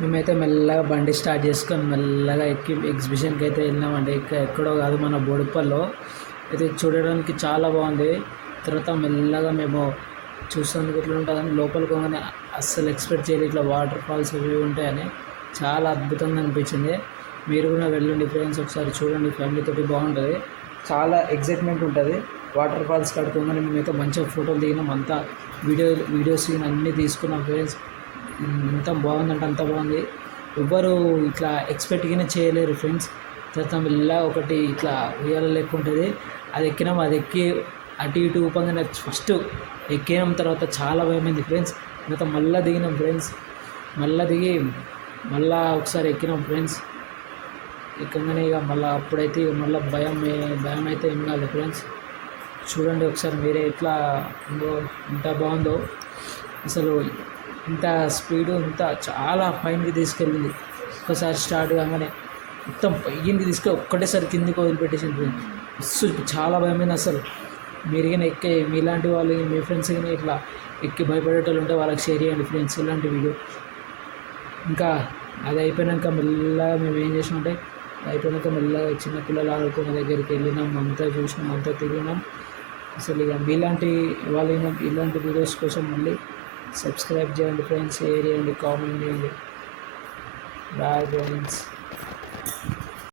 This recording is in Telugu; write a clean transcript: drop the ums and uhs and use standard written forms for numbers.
మేమైతే మెల్లగా బండి స్టార్ట్ చేసుకొని మెల్లగా ఎక్కి ఎగ్జిబిషన్కి అయితే వెళ్ళినామండి. ఎక్కడో కాదు, మన బోడుప్పల్లో. అయితే చూడడానికి చాలా బాగుంది. తర్వాత మెల్లగా మేము చూసేందుకు ఇట్లా ఉంటుందని లోపలికి పోగానే అస్సలు ఎక్స్పెక్ట్ చేయలేదు ఇట్లా వాటర్ ఫాల్స్ ఇవి ఉంటాయని. చాలా అద్భుతంగా అనిపించింది. మీరు కూడా వెళ్ళండి ఫ్రెండ్స్, ఒకసారి చూడండి, ఫ్యామిలీతోటి బాగుంటుంది. చాలా ఎగ్జైట్మెంట్ ఉంటుంది. వాటర్ ఫాల్స్ కడుకోగానే మేమైతే మంచిగా ఫోటోలు దిగినాం. అంతా వీడియోస్ అన్నీ తీసుకున్నాం ఫ్రెండ్స్. ఎంత బాగుందంటే అంత బాగుంది. ఎవ్వరు ఇట్లా ఎక్స్పెక్ట్గానే చేయలేరు ఫ్రెండ్స్. తర్వాత మెల్ల ఒకటి ఇట్లా ఉయ్యాల లెక్క ఉంటుంది, అది ఎక్కినాం. అది ఎక్కి అటు ఇటు ఊపంగానే ఫస్ట్ ఎక్కినాం. తర్వాత చాలా భయమైంది ఫ్రెండ్స్. తర్వాత మళ్ళీ దిగినాం ఫ్రెండ్స్. మళ్ళీ దిగి మళ్ళీ ఒకసారి ఎక్కినాం ఫ్రెండ్స్. ఎక్కగానే ఇక మళ్ళీ అప్పుడైతే మళ్ళీ భయం అయితే ఏం కాదు ఫ్రెండ్స్. చూడండి ఒకసారి మీరే ఎట్లా ఉందో, ఎంత బాగుందో అసలు. ఇంత స్పీడు, ఇంత చాలా పైనకి తీసుకెళ్ళింది. ఒక్కసారి స్టార్ట్ కాగానే మొత్తం పైకి తీసుకెళ్ళి ఒక్కటేసారి కిందికి వదిలిపెట్టేసింది. అస్సలు చాలా భయమైంది అసలు. మీరు కానీ ఎక్కే మీలాంటి వాళ్ళు, మీ ఫ్రెండ్స్ కానీ ఇట్లా ఎక్కి భయపడేటోళ్ళు ఉంటే వాళ్ళకి షేర్ చేయండి ఫ్రెండ్స్ ఇలాంటి వీడియో. ఇంకా అది అయిపోయాక మెల్లగా మేము ఏం చేసినామంటే, అయిపోయాక మెల్లగా చిన్నపిల్లలు ఆడుకునే దగ్గరికి వెళ్ళినాం. అంతా చూసినాం, అంతా తిరిగినాం. అసలు ఇక మీలాంటి వాళ్ళు ఇలాంటి వీడియోస్ కోసం మళ్ళీ సబ్స్క్రైబ్ చేయండి ఫ్రెండ్స్, షేర్ చేయండి, కామెంట్ చేయండి. Bye friends.